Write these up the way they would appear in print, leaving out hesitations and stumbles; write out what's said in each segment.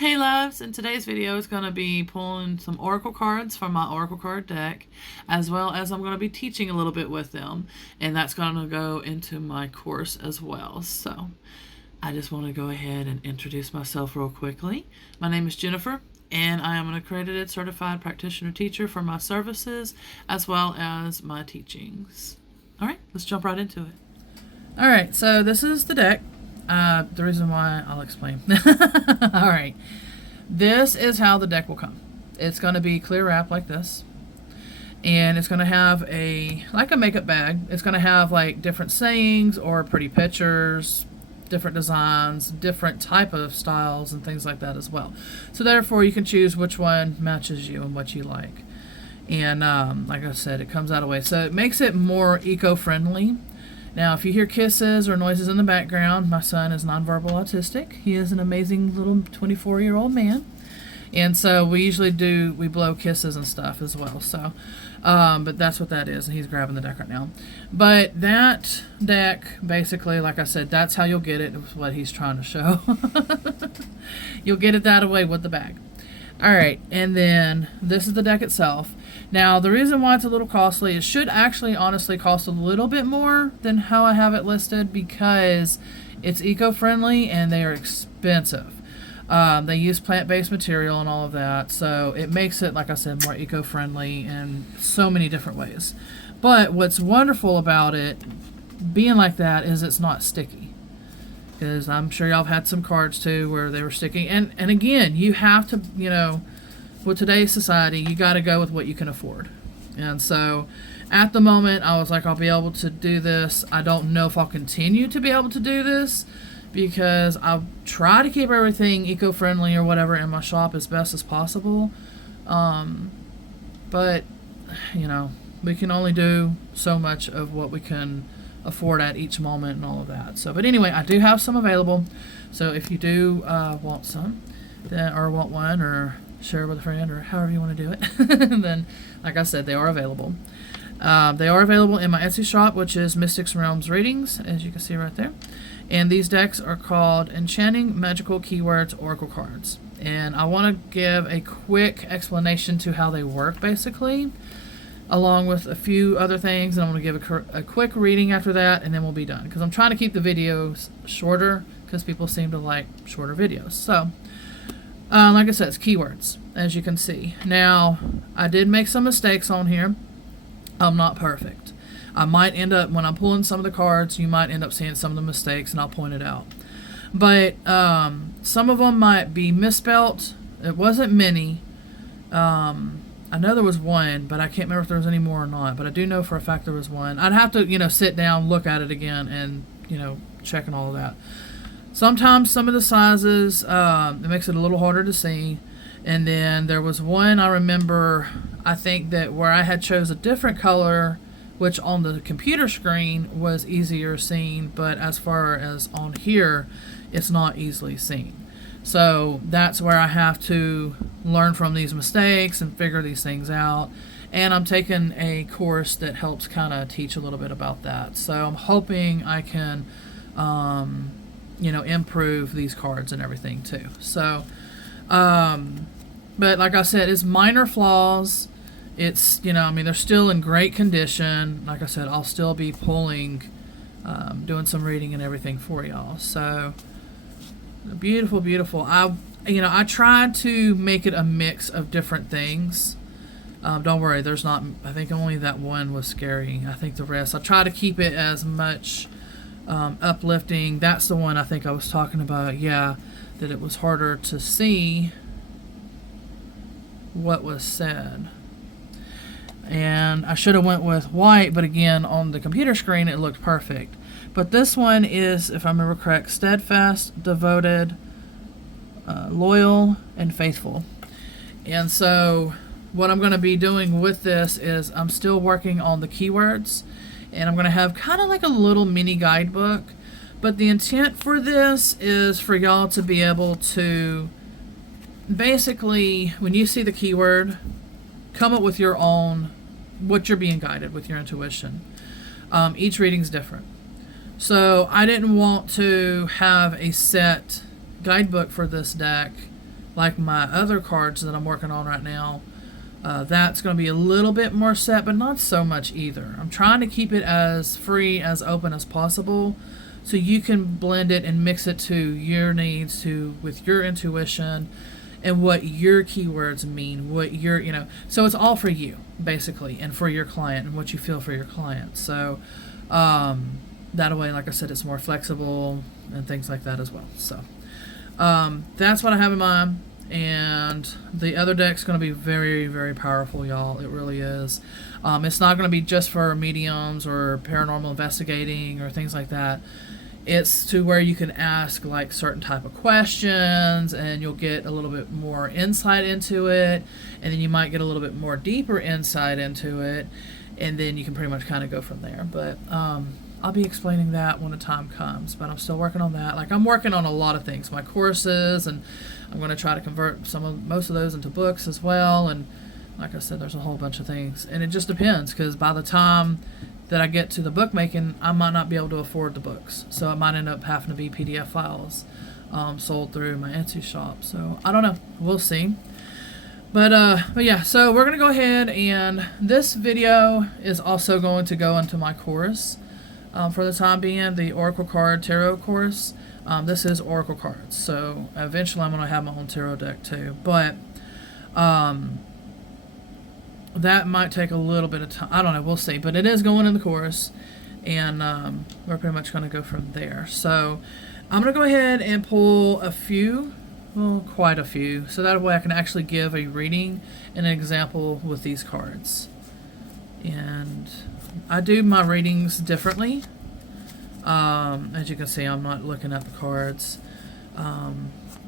Hey loves, in today's video is going to be pulling some oracle cards from my oracle card deck, as well as I'm going to be teaching a little bit with them, and that's going to go into my course as well. So I just want to go ahead and introduce myself real quickly. My name is Jennifer, and I am an accredited certified practitioner teacher for my services as well as my teachings. All right, let's jump right into it. All right, so this is the deck. The reason why, I'll explain. All right, this is how the deck will come. It's going to be clear wrap like this, and it's going to have like a makeup bag. It's going to have like different sayings or pretty pictures, different designs, different type of styles and things like that as well. So therefore you can choose which one matches you and what you like. And like I said, it comes out of way, so it makes it more eco-friendly. Now, if you hear kisses or noises in the background, my son is nonverbal autistic. He is an amazing little 24-year-old man. And so we blow kisses and stuff as well. So, but that's what that is. And he's grabbing the deck right now. But that deck, basically, like I said, that's how you'll get it. It was what he's trying to show. You'll get it that way with the bag. All right, and then this is the deck itself. Now, the reason why it's a little costly, it should actually honestly cost a little bit more than how I have it listed because it's eco-friendly and they are expensive. They use plant-based material and all of that, so it makes it, like I said, more eco-friendly in so many different ways. But what's wonderful about it being like that is it's not sticky. Because I'm sure y'all have had some cards too where they were sticky. And again, you have to, with today's society, you got to go with what you can afford. And so at the moment, I was like, I'll be able to do this. I don't know if I'll continue to be able to do this because I'll try to keep everything eco-friendly or whatever in my shop as best as possible. But, we can only do so much of what we can afford at each moment and all of that. So, but anyway, I do have some available. So if you do want some, or want one, or share with a friend, or however you want to do it, then, like I said, they are available. They are available in my Etsy shop, which is Mystics Realms Readings, as you can see right there. And these decks are called Enchanting Magical Keywords Oracle Cards. And I want to give a quick explanation to how they work, basically, along with a few other things, and I'm going to give a quick reading after that, and then we'll be done. Because I'm trying to keep the videos shorter, because people seem to like shorter videos. So, like I said, it's keywords, as you can see. Now, I did make some mistakes on here. I'm not perfect. I might end up, when I'm pulling some of the cards, you might end up seeing some of the mistakes, and I'll point it out. But some of them might be misspelt. It wasn't many. I know there was one, but I can't remember if there was any more or not. But I do know for a fact there was one. I'd have to, sit down, look at it again, and, check and all of that. Sometimes some of the sizes, it makes it a little harder to see. And then there was one I remember, I think that where I had chose a different color, which on the computer screen was easier seen, but as far as on here, it's not easily seen. So that's where I have to learn from these mistakes and figure these things out. And I'm taking a course that helps kind of teach a little bit about that. So I'm hoping I can, improve these cards and everything too. So, but like I said, it's minor flaws. It's, they're still in great condition. Like I said, I'll still be pulling, doing some reading and everything for y'all. So, beautiful, beautiful. I tried to make it a mix of different things. Don't worry, there's not, I think only that one was scary. I think the rest, I try to keep it as much uplifting. That's the one I think I was talking about, that it was harder to see what was said. And I should have went with white, but again, on the computer screen, it looked perfect. But this one is, if I remember correct, steadfast, devoted, loyal, and faithful. And so what I'm going to be doing with this is I'm still working on the keywords, and I'm going to have kind of like a little mini guidebook. But the intent for this is for y'all to be able to basically, when you see the keyword, come up with your own, what you're being guided with your intuition. Each reading's different. So I didn't want to have a set guidebook for this deck like my other cards that I'm working on right now, that's going to be a little bit more set, but not so much either. I'm trying to keep it as free, as open as possible, so you can blend it and mix it to your needs, to with your intuition, and what your keywords mean, what your, so it's all for you, basically, and for your client, and what you feel for your client. So that way, like I said, it's more flexible and things like that as well. So that's what I have in mind. And the other deck's going to be very, very powerful, y'all. It really is. It's not going to be just for mediums or paranormal investigating or things like that. It's to where you can ask like certain type of questions, and you'll get a little bit more insight into it, and then you might get a little bit more deeper insight into it, and then you can pretty much kind of go from there. But I'll be explaining that when the time comes, but I'm still working on that. Like, I'm working on a lot of things, my courses, and I'm going to try to convert most of those into books as well. And like I said, there's a whole bunch of things, and it just depends, because by the time that I get to the bookmaking, I might not be able to afford the books, so it might end up having to be PDF files sold through my Etsy shop. So I don't know, we'll see. But yeah, so we're gonna go ahead, and this video is also going to go into my course for the time being, the Oracle Card Tarot course. This is Oracle cards, so eventually I'm gonna have my own tarot deck too, but that might take a little bit of time. I don't know, we'll see. But it is going in the course, and we're pretty much going to go from there. So I'm going to go ahead and pull a few, well, quite a few, so that way I can actually give a reading and an example with these cards. And I do my readings differently. As you can see, I'm not looking at the cards.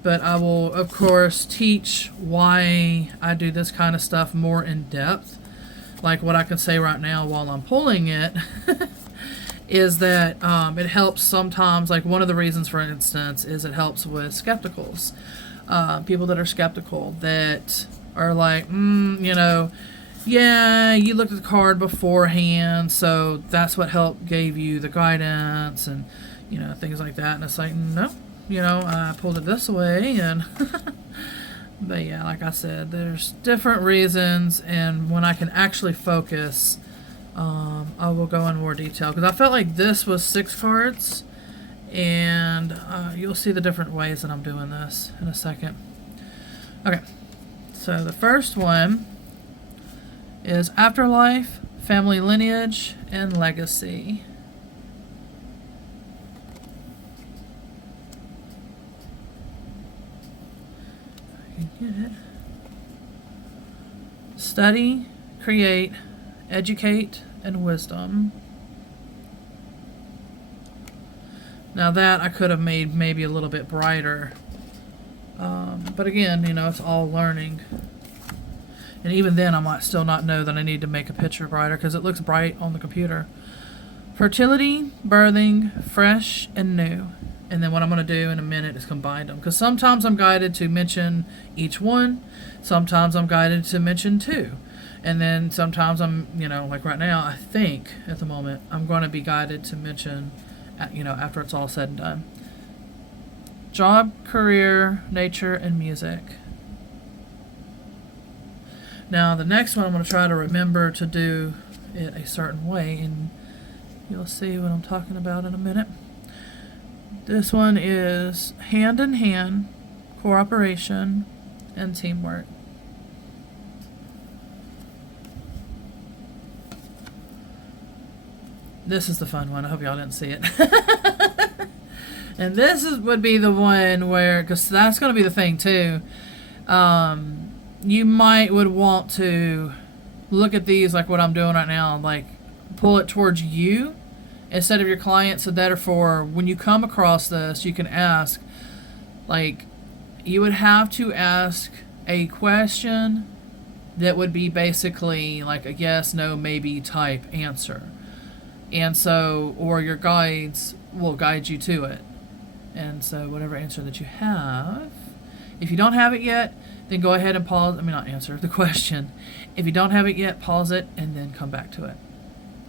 But I will, of course, teach why I do this kind of stuff more in depth. Like what I can say right now while I'm pulling it is that it helps sometimes. Like, one of the reasons, for instance, is it helps with skepticals. People that are skeptical, that are like, yeah, you looked at the card beforehand, so that's what gave you the guidance, and, things like that. And it's like, no. I pulled it this way, and but yeah, like I said, there's different reasons, and when I can actually focus, I will go in more detail, because I felt like this was 6 cards, and you'll see the different ways that I'm doing this in a second. Okay, so the first one is Afterlife, Family Lineage, and Legacy. Get it. Study, create, educate, and wisdom. Now that I could have made maybe a little bit brighter, but again, it's all learning. And even then, I might still not know that I need to make a picture brighter, because it looks bright on the computer. Fertility, birthing, fresh, and new. And then what I'm going to do in a minute is combine them. Because sometimes I'm guided to mention each one. Sometimes I'm guided to mention 2. And then sometimes I'm, like right now, I think at the moment, I'm going to be guided to mention, after it's all said and done. Job, career, nature, and music. Now the next one, I'm going to try to remember to do it a certain way. And you'll see what I'm talking about in a minute. This one is hand in hand, cooperation, and teamwork. This is the fun one. I hope y'all didn't see it. And this would be the one where, because that's going to be the thing too, you would want to look at these like what I'm doing right now, like pull it towards you instead of your client, so therefore when you come across this, you can ask, like, you would have to ask a question that would be basically like a yes, no, maybe type answer. And so, or your guides will guide you to it. And so whatever answer that you have, if you don't have it yet, then go ahead and pause. Not answer the question. If you don't have it yet, pause it and then come back to it.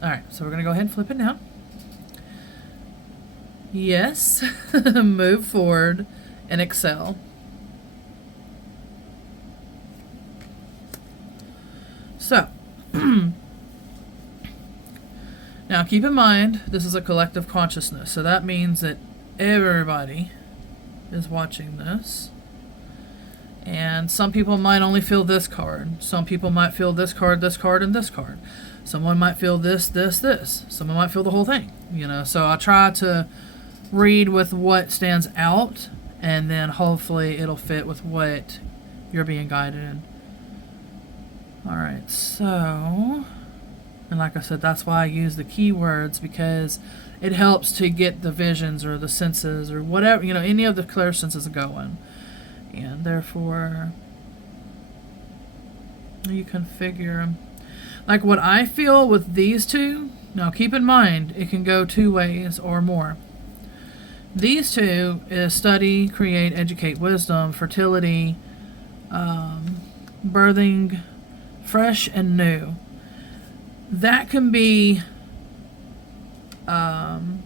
All right, so we're going to go ahead and flip it now. Yes, move forward and excel. So, now keep in mind, this is a collective consciousness. So that means that everybody is watching this. And some people might only feel this card. Some people might feel this card, and this card. Someone might feel this. Someone might feel the whole thing, So I try to read with what stands out, and then hopefully it'll fit with what you're being guided in. All right, so, and like I said, that's why I use the keywords, because it helps to get the visions or the senses or whatever, any of the clear senses going. And therefore, you configure them. Like what I feel with these two, now keep in mind, it can go two ways or more. These two is study, create, educate, wisdom, fertility, birthing, fresh and new. That can be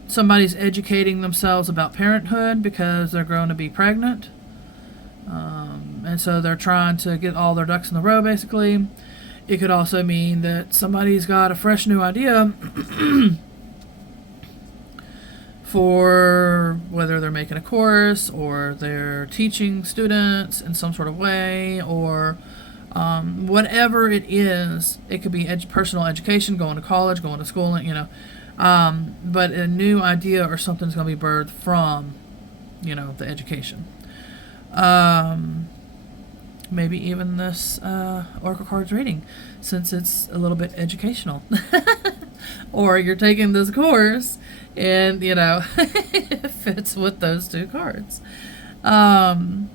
somebody's educating themselves about parenthood because they're growing to be pregnant. And so they're trying to get all their ducks in the row, basically. It could also mean that somebody's got a fresh new idea for whether they're making a course or they're teaching students in some sort of way, or whatever it is. It could be personal education, going to college, going to school, but a new idea or something's going to be birthed from, the education. Maybe even this Oracle Cards reading, since it's a little bit educational. Or you're taking this course and, it fits with those two cards. The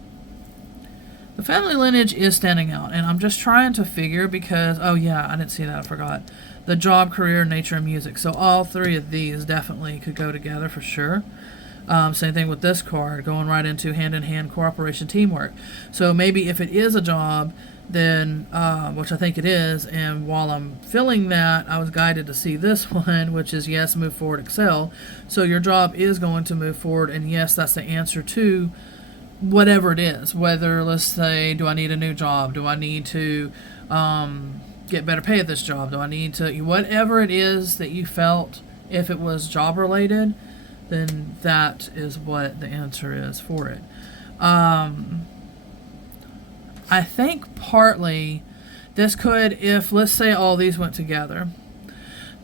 family lineage is standing out, and I'm just trying to figure because, oh yeah, I didn't see that, I forgot. The job, career, nature, and music. So all three of these definitely could go together for sure. Same thing with this card, going right into hand-in-hand cooperation, teamwork. So maybe if it is a job, then, which I think it is, and while I'm filling that, I was guided to see this one, which is yes, move forward, excel. So your job is going to move forward, and yes, that's the answer to whatever it is. Whether, let's say, do I need a new job? Do I need to get better pay at this job? Do I need to, whatever it is that you felt, if it was job-related, then that is what the answer is for it. I think partly this could, if let's say all these went together,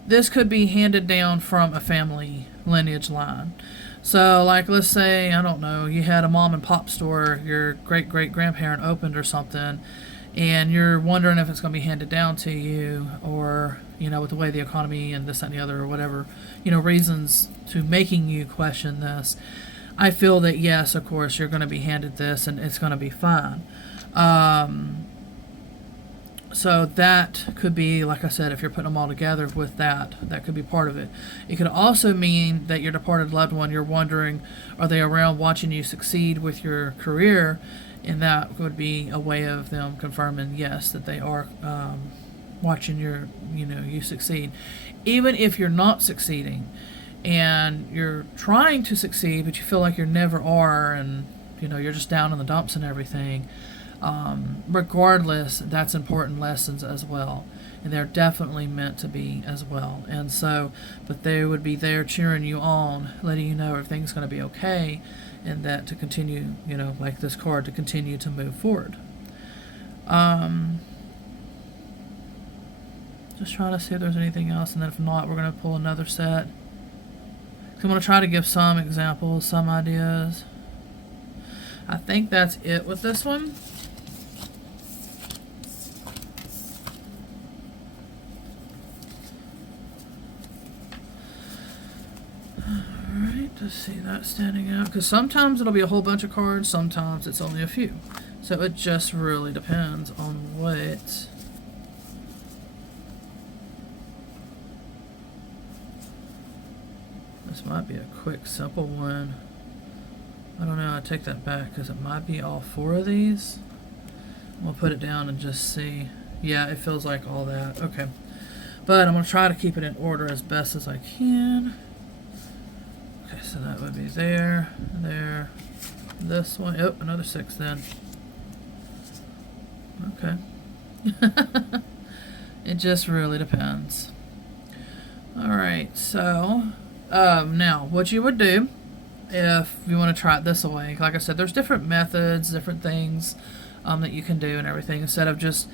this could be handed down from a family lineage line. So like let's say, I don't know, you had a mom and pop store your great-great-grandparent opened or something, and you're wondering if it's going to be handed down to you, or with the way the economy and this, that, and the other, or whatever, reasons to making you question this. I feel that, yes, of course, you're going to be handed this, and it's going to be fine. So that could be, like I said, if you're putting them all together with that could be part of it. It could also mean that your departed loved one, you're wondering, are they around watching you succeed with your career? And that would be a way of them confirming, yes, that they are watching you succeed. Even if you're not succeeding and you're trying to succeed, but you feel like you never are, and you're just down in the dumps and everything, regardless, that's important lessons as well. And they're definitely meant to be as well. And so, but they would be there cheering you on, letting you know everything's going to be okay, and that to continue, like this card, to continue to move forward. Just trying to see if there's anything else, and then if not, we're going to pull another set. So I'm going to try to give some examples, some ideas. I think that's it with this one. Alright, let's see that standing out. Because sometimes it'll be a whole bunch of cards, sometimes it's only a few. So it just really depends on what... This might be a quick, simple one. I don't know, I take that back because it might be all four of these. We'll put it down and just see. Yeah, it feels like all that. Okay. But I'm going to try to keep it in order as best as I can. Okay, so that would be there, this one. Oh, another 6 then. Okay. It just really depends. All right, so now what you would do if you want to try it this way, like I said, there's different methods, different things that you can do and everything. Instead of just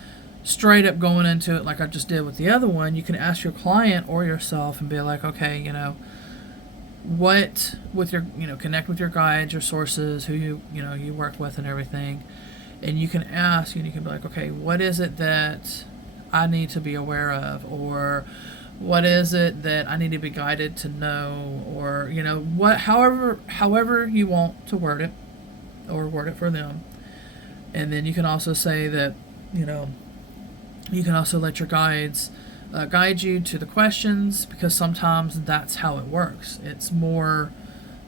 straight up going into it like I just did with the other one, you can ask your client or yourself and be like, okay, what with your, connect with your guides, your sources, who you work with and everything. And you can ask and you can be like, okay, what is it that I need to be aware of? Or what is it that I need to be guided to know? Or, however you want to word it, or word it for them. And then you can also say that, you can also let your guides guide you to the questions, because sometimes that's how it works. It's more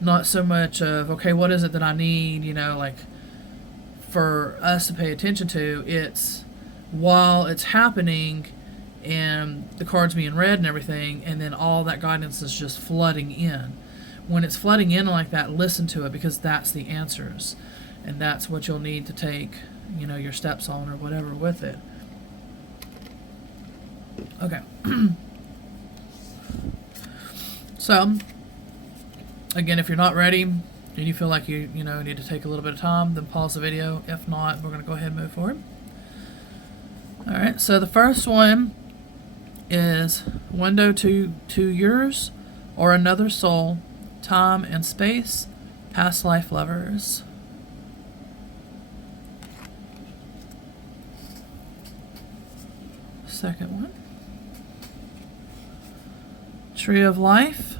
not so much of, okay, what is it that I need, like for us to pay attention to. It's while it's happening and the cards being read and everything, and then all that guidance is just flooding in. When it's flooding in like that, listen to it, because that's the answers, and that's what you'll need to take, your steps on or whatever with it. Okay. So, again, if you're not ready and you feel like you need to take a little bit of time, then pause the video. If not, we're going to go ahead and move forward. All right, so the first one is window to yours or another soul, time and space, past life lovers. Second one, tree of life,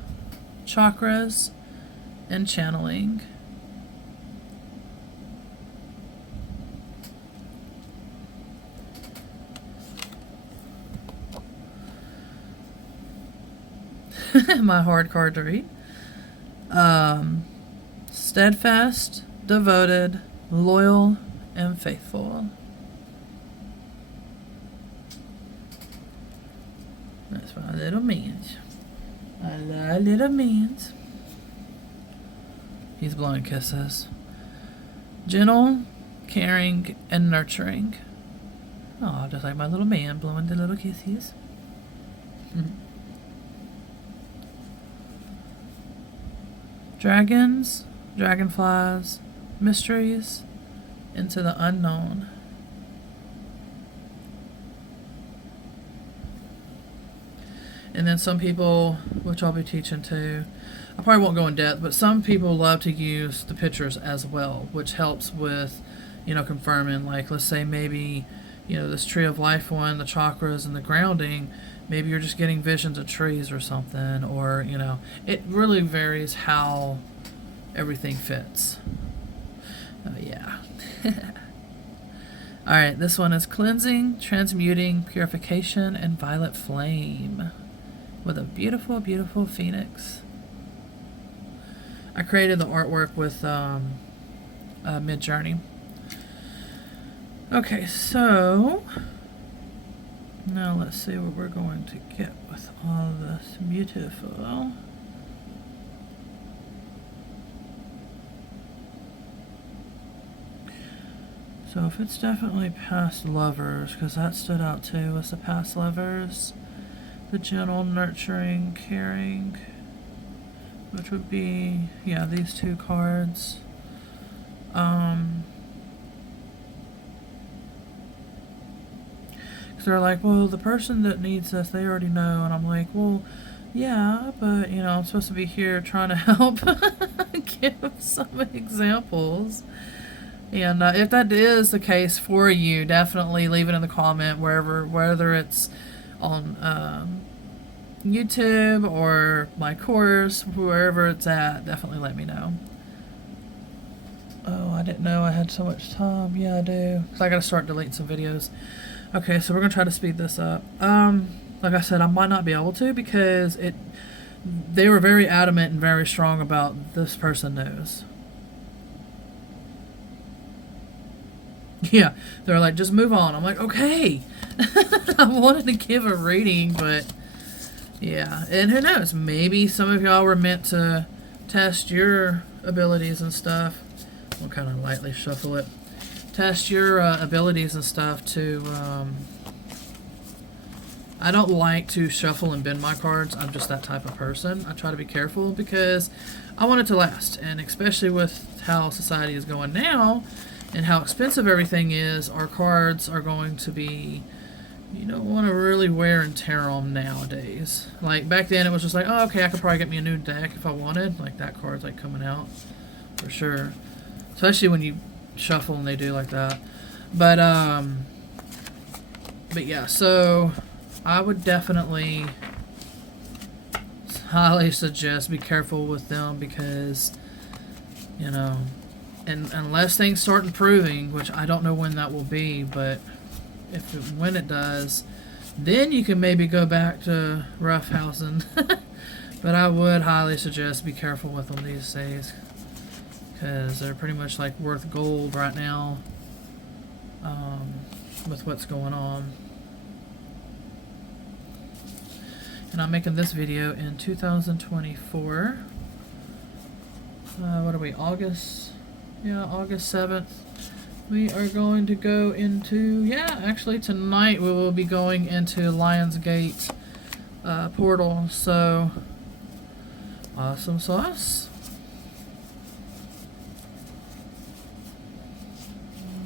chakras, and channeling. My hard card to read. Steadfast, devoted, loyal, and faithful. That's my little man's. My little man's. He's blowing kisses. Gentle, caring, and nurturing. Oh, just like my little man blowing the little kisses. Dragons, dragonflies, mysteries, into the unknown. And then some people, which I'll be teaching too, I probably won't go in depth, but some people love to use the pictures as well, which helps with, confirming, like, let's say maybe, this tree of life one, the chakras and the grounding, maybe you're just getting visions of trees or something, or, it really varies how everything fits. Oh, yeah. All right, this one is cleansing, transmuting, purification, and violet flame, with a beautiful, beautiful phoenix. I created the artwork with Mid-Journey. Okay, so now let's see what we're going to get with all this beautiful. So if it's definitely past lovers, because that stood out too, was the past lovers. The gentle, nurturing, caring, which would be, these two cards. Because they're like, well, the person that needs this, they already know. And I'm like, well, yeah, but, I'm supposed to be here trying to help give some examples. And if that is the case for you, definitely leave it in the comment whether it's on YouTube or my course, wherever it's at, definitely let me know. Oh, I didn't know I had so much time. Yeah, I do. So I gotta start deleting some videos. Okay, so we're gonna try to speed this up. Like I said, I might not be able to, because they were very adamant and very strong about this person knows. Yeah, they're like, just move on. I'm like, okay. I wanted to give a reading, but yeah. And who knows? Maybe some of y'all were meant to test your abilities and stuff. I'll kind of lightly shuffle it. Test your abilities and stuff to I don't like to shuffle and bend my cards. I'm just that type of person. I try to be careful because I want it to last. And especially with how society is going now and how expensive everything is, our cards are going to be, you don't want to really wear and tear them nowadays. Like back then it was just like, oh, okay, I could probably get me a new deck if I wanted. Like that card's like coming out for sure. Especially when you shuffle and they do like that. But yeah, so I would definitely highly suggest be careful with them because, you know, and unless things start improving, which I don't know when that will be, but when it does, then you can maybe go back to roughhousing. But I would highly suggest be careful with them these days because they're pretty much like worth gold right now with what's going on. And I'm making this video in 2024. What are we, August? Yeah, August 7th. We are going to go into, yeah, actually tonight we will be going into Lionsgate portal. So, awesome sauce.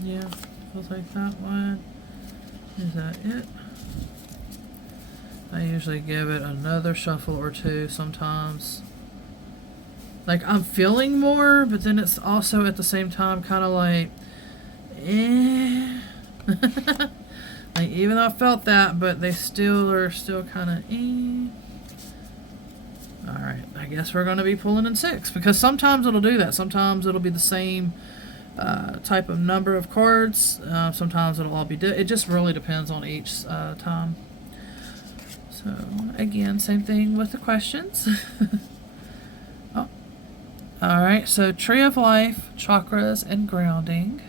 Yeah, feels like that one. Is that it? I usually give it another shuffle or two sometimes. Like, I'm feeling more, but then it's also at the same time kind of like, eh. Like, even though I felt that, but they still are kind of eh. Alright, I guess we're going to be pulling in 6, because sometimes it'll do that. Sometimes it'll be the same type of number of cards. Sometimes it'll all be it just really depends on each time. So, again, same thing with the questions. Oh. Alright, so Tree of Life, Chakras, and Grounding.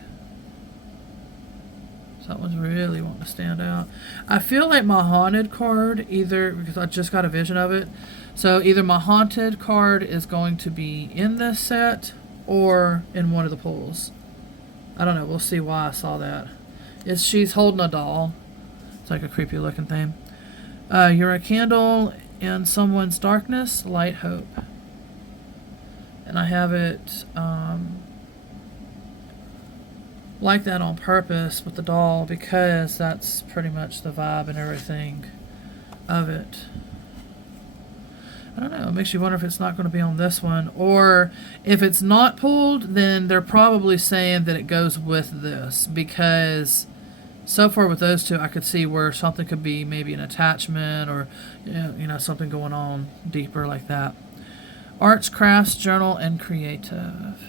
Someone's really wanting to stand out. I feel like my Haunted card, either, because I just got a vision of it, so either my Haunted card is going to be in this set or in one of the pulls. I don't know, we'll see why I saw that. She's holding a doll. It's like a creepy looking thing. You're a candle in someone's darkness, light hope. And I have it like that on purpose with the doll because that's pretty much the vibe and everything of it. I don't know, it makes you wonder if it's not going to be on this one, or if it's not pulled, then they're probably saying that it goes with this, because so far with those two, I could see where something could be maybe an attachment or, you know, something going on deeper like that. Arts, crafts, journal, and creative.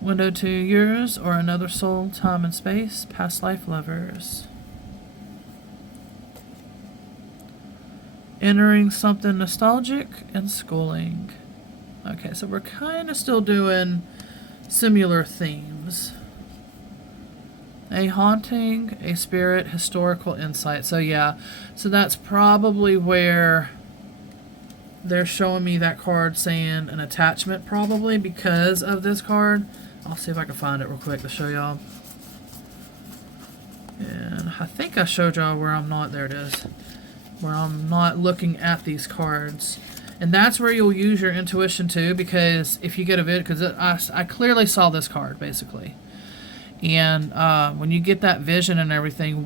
Window to yours or another soul, time and space, past life lovers. Entering something nostalgic and schooling. Okay, so we're kind of still doing similar themes. A haunting, a spirit, historical insight. So yeah, so that's probably where they're showing me that card saying an attachment, probably because of this card. I'll see if I can find it real quick to show y'all. And I think I showed y'all where I'm not, there it is, where I'm not looking at these cards. And that's where you'll use your intuition too, because if you get a because I clearly saw this card basically. And when you get that vision and everything,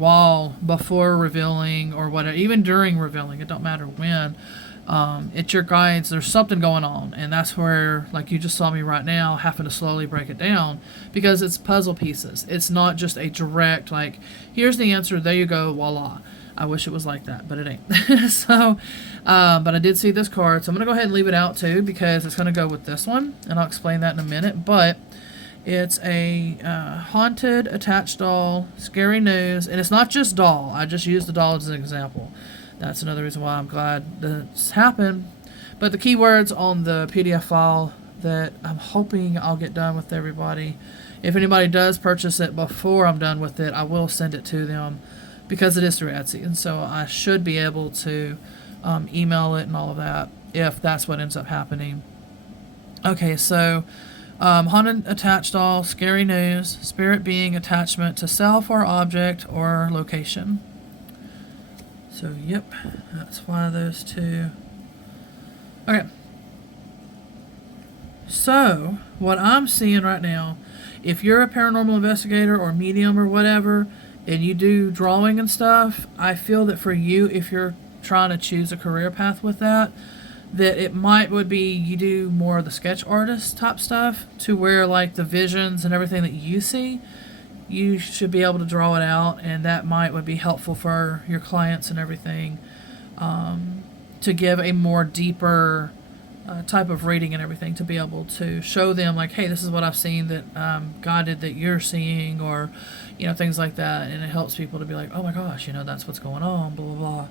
before revealing or whatever, even during revealing, it don't matter when, it's your guides, there's something going on. And that's where, like you just saw me right now, having to slowly break it down, because it's puzzle pieces. It's not just a direct, like, here's the answer, there you go, voila. I wish it was like that, but it ain't. So, but I did see this card, so I'm going to go ahead and leave it out too, because it's going to go with this one, and I'll explain that in a minute. But it's a haunted attached doll, scary news, and it's not just doll. I just used the doll as an example. That's another reason why I'm glad this happened. But the keywords on the PDF file that I'm hoping I'll get done with everybody. If anybody does purchase it before I'm done with it, I will send it to them, because it is through Etsy, and so I should be able to email it and all of that if that's what ends up happening. Okay, so Haunted attached doll, scary news, spirit being, attachment to self or object or location. So, yep, that's why those two. Okay. So, what I'm seeing right now, if you're a paranormal investigator or medium or whatever, and you do drawing and stuff, I feel that for you, if you're trying to choose a career path with that it would be you do more of the sketch artist type stuff, to where like the visions and everything that you see, you should be able to draw it out, and that would be helpful for your clients and everything, to give a more deeper type of reading and everything, to be able to show them like, hey, this is what I've seen that guided that you're seeing, or things like that, and it helps people to be like, oh my gosh, that's what's going on, blah blah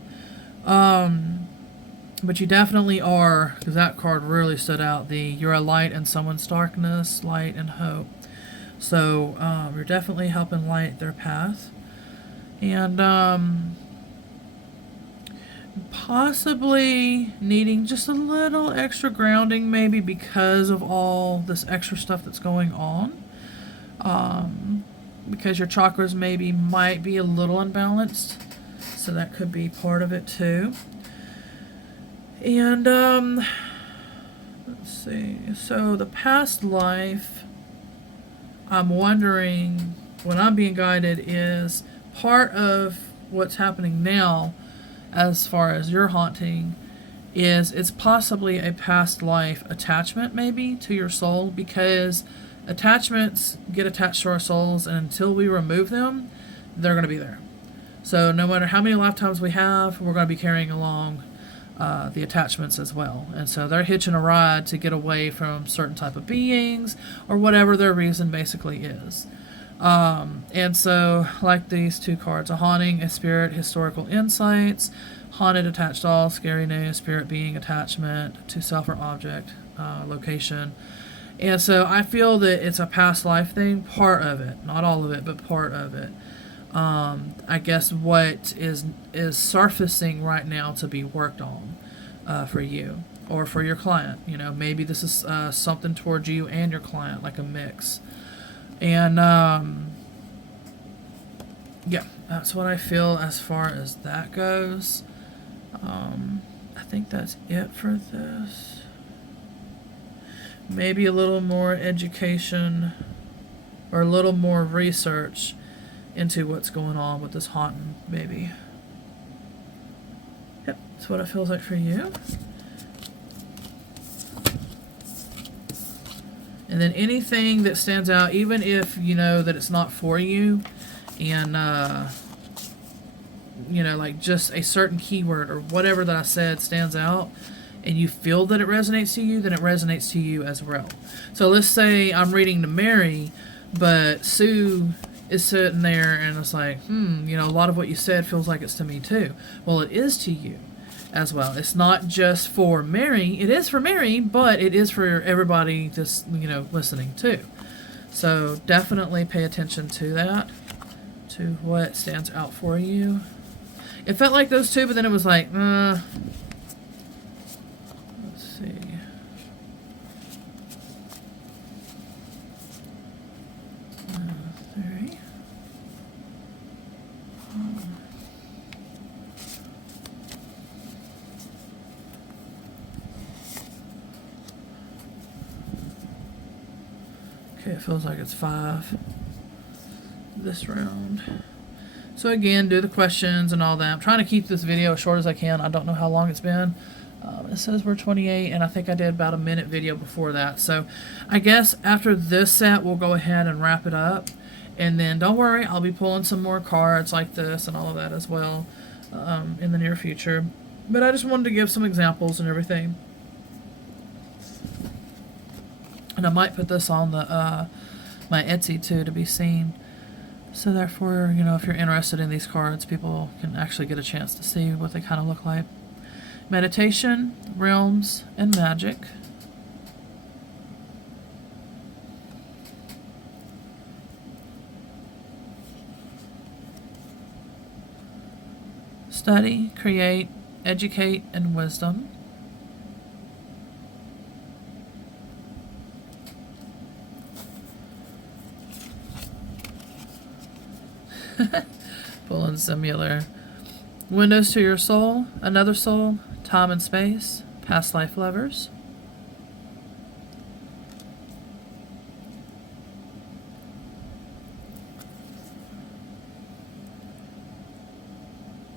blah. But you definitely are, because that card really stood out, you're a light in someone's darkness, light and hope. So you're definitely helping light their path. And possibly needing just a little extra grounding, maybe because of all this extra stuff that's going on. Because your chakras might be a little unbalanced. So that could be part of it too. And, let's see. So the past life, I'm wondering, when I'm being guided, is part of what's happening now, as far as your haunting, is it's possibly a past life attachment, maybe, to your soul, because attachments get attached to our souls, and until we remove them, they're going to be there. So no matter how many lifetimes we have, we're going to be carrying along the attachments as well. And so they're hitching a ride to get away from certain type of beings, or whatever their reason basically is. And so, like these two cards, a haunting, a spirit, historical insights, haunted, attached doll, scary news, spirit being, attachment to self or object, location. And so I feel that it's a past life thing, part of it, not all of it, but part of it. I guess what is surfacing right now to be worked on for you or for your client. Maybe this is something towards you and your client, like a mix. And yeah, that's what I feel as far as that goes. I think that's it for this. Maybe a little more education or a little more research into what's going on with this haunting, maybe. Yep, that's what it feels like for you. And then anything that stands out, even if you know that it's not for you, and like just a certain keyword or whatever that I said stands out, and you feel that it resonates to you, then it resonates to you as well. So let's say I'm reading to Mary, but Sue is sitting there and it's like, a lot of what you said feels like it's to me too. Well, it is to you as well. It's not just for Mary. It is for Mary, but it is for everybody just, listening too. So definitely pay attention to that, to what stands out for you. It felt like those two, but then it was like, let's see. Okay, it feels like it's 5 this round. So again, do the questions and all that. I'm trying to keep this video as short as I can. I don't know how long it's been. It says we're 28, and I think I did about a minute video before that. So I guess after this set, we'll go ahead and wrap it up. And then don't worry, I'll be pulling some more cards like this and all of that as well in the near future. But I just wanted to give some examples and everything. And I might put this on the my Etsy too to be seen. So therefore, if you're interested in these cards, people can actually get a chance to see what they kind of look like. Meditation, realms, and magic. Study, create, educate, and wisdom. Pulling similar. Windows to your soul, another soul, time and space, past life lovers.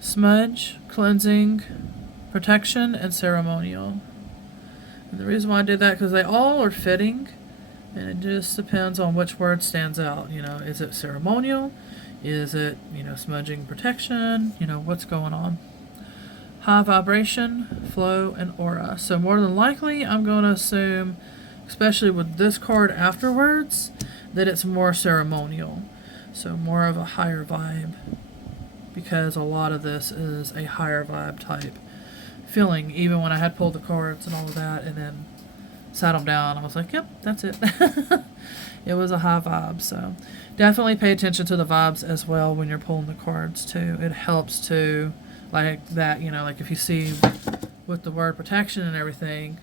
Smudge, cleansing, protection, and ceremonial. And the reason why I did that, because they all are fitting, and it just depends on which word stands out. You know, is it ceremonial? Is it, smudging, protection? What's going on? High vibration, flow, and aura. So more than likely, I'm going to assume, especially with this card afterwards, that it's more ceremonial. So more of a higher vibe, because a lot of this is a higher vibe type feeling. Even when I had pulled the cards and all of that and then sat them down, I was like, yep, that's it. It was a high vibe. So definitely pay attention to the vibes as well when you're pulling the cards too. It helps to, like that, like if you see with the word protection and everything.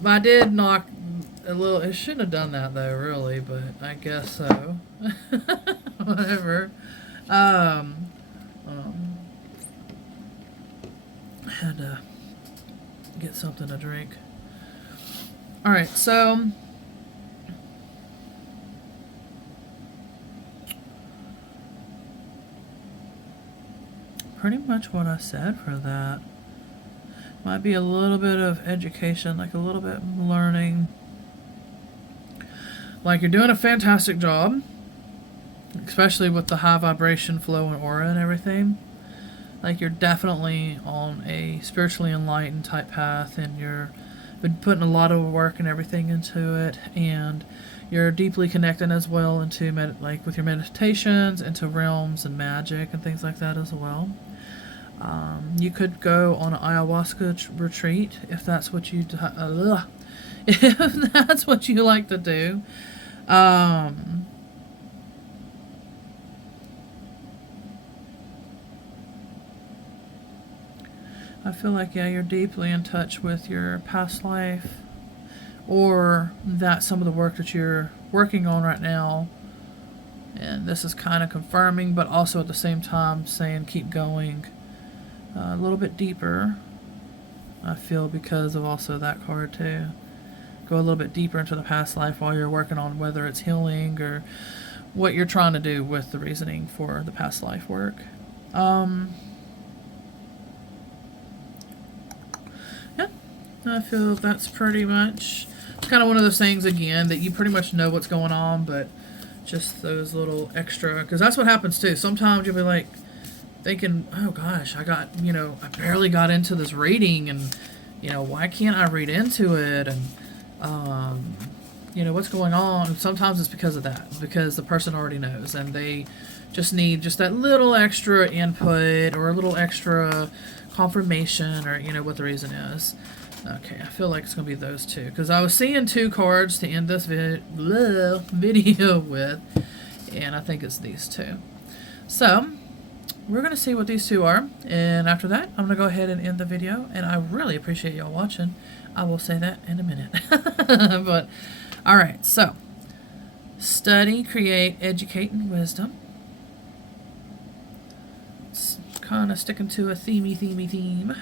But I did knock a little, it shouldn't have done that though, really, but I guess so. Whatever. I had to get something to drink. Alright, so pretty much what I said for that. Might be a little bit of education, like a little bit learning. Like, you're doing a fantastic job, especially with the high vibration, flow, and aura and everything. Like, you're definitely on a spiritually enlightened type path, and you're been putting a lot of work and everything into it, and you're deeply connected as well into like with your meditations into realms and magic and things like that as well. You could go on an ayahuasca retreat if that's what you if that's what you like to do. I feel like, yeah, you're deeply in touch with your past life, or that some of the work that you're working on right now. And this is kind of confirming, but also at the same time saying keep going a little bit deeper, I feel, because of also that card too. Go a little bit deeper into the past life while you're working on whether it's healing or what you're trying to do with the reasoning for the past life work. Yeah, I feel that's pretty much, it's kind of one of those things, again, that you pretty much know what's going on, but just those little extra, because that's what happens too. Sometimes you'll be like thinking, oh gosh, I barely got into this reading, and why can't I read into it, and what's going on? And sometimes it's because of that, because the person already knows, and they just need just that little extra input or a little extra confirmation, or what the reason is. Okay, I feel like it's going to be those two, because I was seeing two cards to end this video with, and I think it's these two. So, we're going to see what these two are, and after that, I'm going to go ahead and end the video, and I really appreciate y'all watching. I will say that in a minute. But, alright, so, study, create, educate, and wisdom. It's kind of sticking to a theme.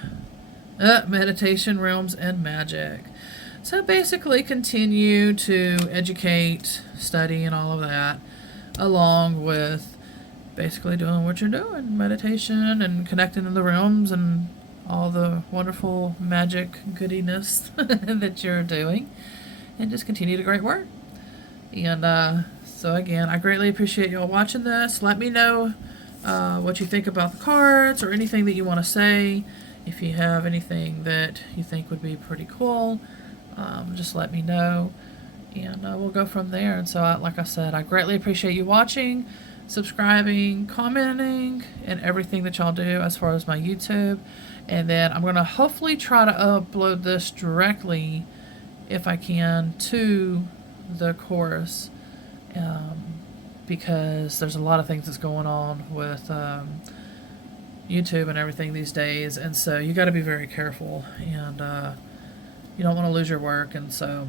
Meditation, realms, and magic. So basically continue to educate, study, and all of that, along with basically doing what you're doing, meditation and connecting to the realms and all the wonderful magic goodiness that you're doing, and just continue the great work. And so again, I greatly appreciate y'all watching this. Let me know what you think about the cards, or anything that you want to say. If you have anything that you think would be pretty cool, just let me know, and we'll go from there. And so, like I said, I greatly appreciate you watching, subscribing, commenting, and everything that y'all do as far as my YouTube. And then I'm going to hopefully try to upload this directly, if I can, to the course, because there's a lot of things that's going on with YouTube and everything these days, and so you got to be very careful, and you don't want to lose your work. And so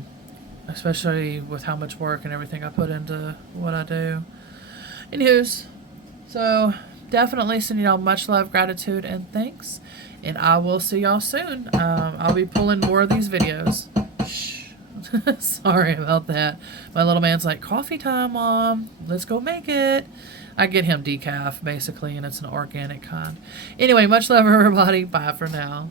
especially with how much work and everything I put into what I do. Anywho's, so definitely sending y'all much love, gratitude, and thanks. And I will see y'all soon. I'll be pulling more of these videos. Shh. Sorry about that. My little man's like, coffee time, Mom. Let's go make it. I get him decaf, basically, and it's an organic kind. Anyway, much love, everybody. Bye for now.